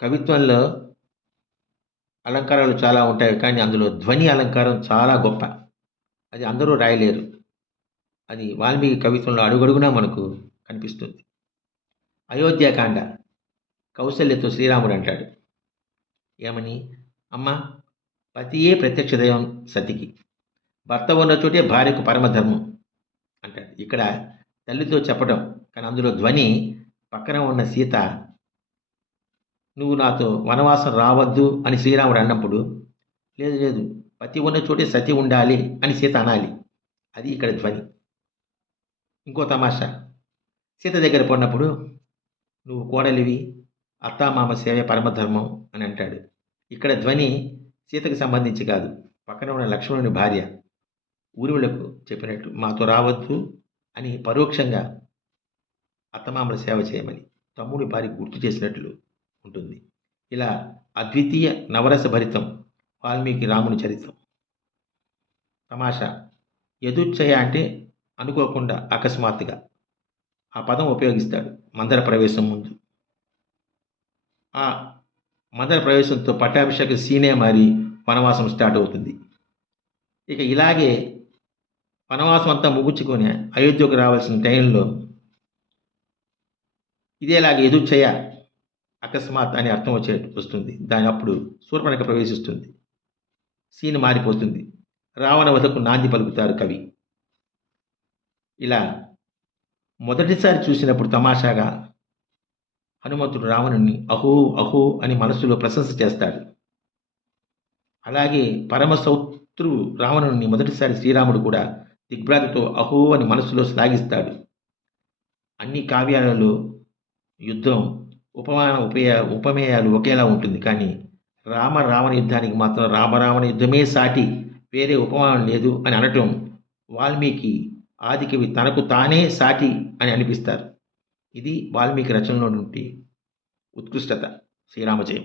కవిత్వంలో అలంకారాలు చాలా ఉంటాయి కానీ అందులో ధ్వని అలంకారం చాలా గొప్ప. అది అందరూ రాయలేరు. అది వాల్మీకి కవిత్వంలో అడుగడుగునా మనకు కనిపిస్తుంది. అయోధ్యాకాండ కౌశల్యతో శ్రీరాముడు అంటాడు. ఏమని? అమ్మ పతియే ప్రత్యక్ష దైవం సతికి. భర్త ఉన్న చోటే భార్యకు పరమధర్మం అంటాడు. ఇక్కడ తల్లితో చెప్పడం కానీ అందులో ధ్వని పక్కన ఉన్న సీత నువ్వు నాతో వనవాసం రావద్దు అని శ్రీరాముడు అన్నప్పుడు లేదు లేదు పతి ఉన్న చోటే సతి ఉండాలి అని సీత అనాలి. అది ఇక్కడ ధ్వని. ఇంకో తమాషా. సీత దగ్గర పడినప్పుడు నువ్వు కోడలివి అత్తామామ సేవే పరమధర్మం అని అంటాడు. ఇక్కడ ధ్వని సీతకు సంబంధించి కాదు పక్కన ఉన్న లక్ష్మణుని భార్య ఊరివులకు చెప్పినట్టు మాతో రావద్దు అని పరోక్షంగా అత్తమామల సేవ చేయమని తమ్ముడి భార్య గుర్తు చేసినట్లు ఉంటుంది. ఇలా అద్వితీయ నవరస భరితం వాల్మీకి రాముని చరిత్రం. తమాషా ఎదుర్చయ అంటే అనుకోకుండా అకస్మాత్తుగా. ఆ పదం ఉపయోగిస్తాడు మందర ప్రవేశం ముందు. ఆ మందర ప్రవేశంతో పట్టాభిషేక సీనే మారి వనవాసం స్టార్ట్ అవుతుంది. ఇక ఇలాగే వనవాసం అంతా ముగుచ్చుకొని అయోధ్యకు రావాల్సిన టైంలో ఇదేలాగే ఎదుర్చయ అకస్మాత్ అని అర్థం వచ్చే వస్తుంది. దాని అప్పుడు శూర్పణక ప్రవేశిస్తుంది. సీన్ మారిపోతుంది. రావణ వధకు నాంది పలుకుతారు కవి. ఇలా మొదటిసారి చూసినప్పుడు తమాషాగా హనుమంతుడు రావణుణ్ణి అహో అహో అని మనస్సులో ప్రశంస చేస్తాడు. అలాగే పరమ శత్రువు రావణుని మొదటిసారి శ్రీరాముడు కూడా దిగ్భ్రాంతితో అహో అని మనస్సులో శ్లాఘిస్తాడు. అన్ని కావ్యాలలో యుద్ధం ఉపమాన ఉపయ ఉపమేయాలు ఒకేలా ఉంటుంది. కానీ రామ రావణ యుద్ధానికి మాత్రం రామరావణ యుద్ధమే సాటి వేరే ఉపమానం లేదు అని అనటం వాల్మీకి ఆదికవి తనకు తానే సాటి అని అనిపిస్తారు. ఇది వాల్మీకి రచనలో నుండి ఉత్కృష్టత. శ్రీరామజయం.